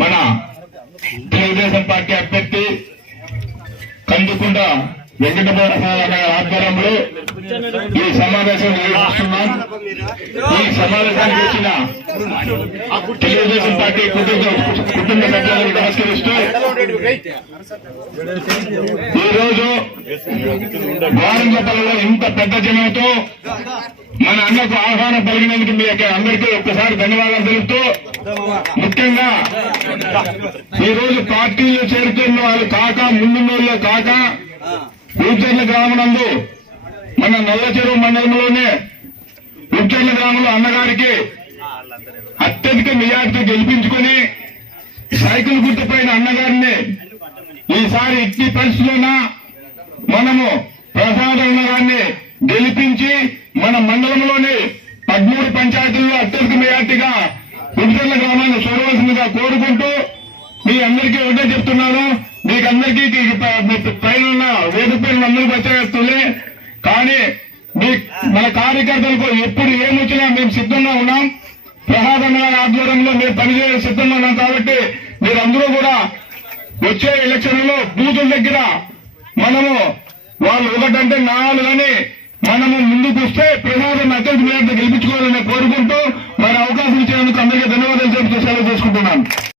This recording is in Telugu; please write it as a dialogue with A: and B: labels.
A: మన తెలుగుదేశం పార్టీ అభ్యర్థి కందుకుంట వెంకటప్రసాద్ గారి ఆధ్వర్యంలో ఈ సమావేశం నిర్వహిస్తున్నాం. ఈ సమావేశానికి వచ్చిన తెలుగుదేశం పార్టీ కుటుంబ కుటుంబ సభ్యులను నమస్కరిస్తూ ఈ రోజు వారంగపల్లిలో ఇంత పెద్ద జనంతో మన అన్నకు ఆహ్వానం పలిగినందుకు మీ యొక్క అందరికీ ఒక్కసారి ధన్యవాదాలు తెలుపుతూ ముఖ్యంగా ఈ రోజు పార్టీలో చేరుతున్న వాళ్ళు కాక ముందున్నోళ్ళు కాక ఉజ్జర్ల గ్రామనందు మన నల్ల చెరువు మండలంలోనే ఉజ్జర్ల గ్రామంలో అన్నగారికి అత్యధిక మెజార్టీ గెలిపించుకుని సైకిల్ గుర్తుపైన అన్నగారిని ఈసారి ఇట్టి పరిస్థితుల్లోన మనము ప్రసాద్ అన్నగారిని గెలిపించి మన మండలంలోని పదమూడు పంచాయతీల్లో అత్యధిక మెజార్టీగా ఉజ్జర్ల గ్రామాన్ని చూడవలసిందిగా కోరుకుంటూ మీ అందరికీ ఒకటే చెప్తున్నాను. మీకు అందరికీ పైన వేదిక పైన కానీ మీ మన కార్యకర్తలకు ఎప్పుడు ఏమొచ్చినా మేము సిద్ధంగా ఉన్నాం. ప్రసాదన్న గారి ఆధ్వర్యంలో మేము పనిచేయ సిద్ధంగా ఉన్నాం కాబట్టి మీరందరూ కూడా వచ్చే ఎలక్షన్లలో బూతుల దగ్గర మనము వాళ్ళు ఒకటంటే నాలుగని మనము ముందుకు వస్తే ప్రసాదం అత్యంత గెలిపించుకోవాలని కోరుకుంటూ మరి అవకాశం ఇచ్చినందుకు అందరికీ ధన్యవాదాలు చెబుతూ సెలవు చేసుకుంటున్నాను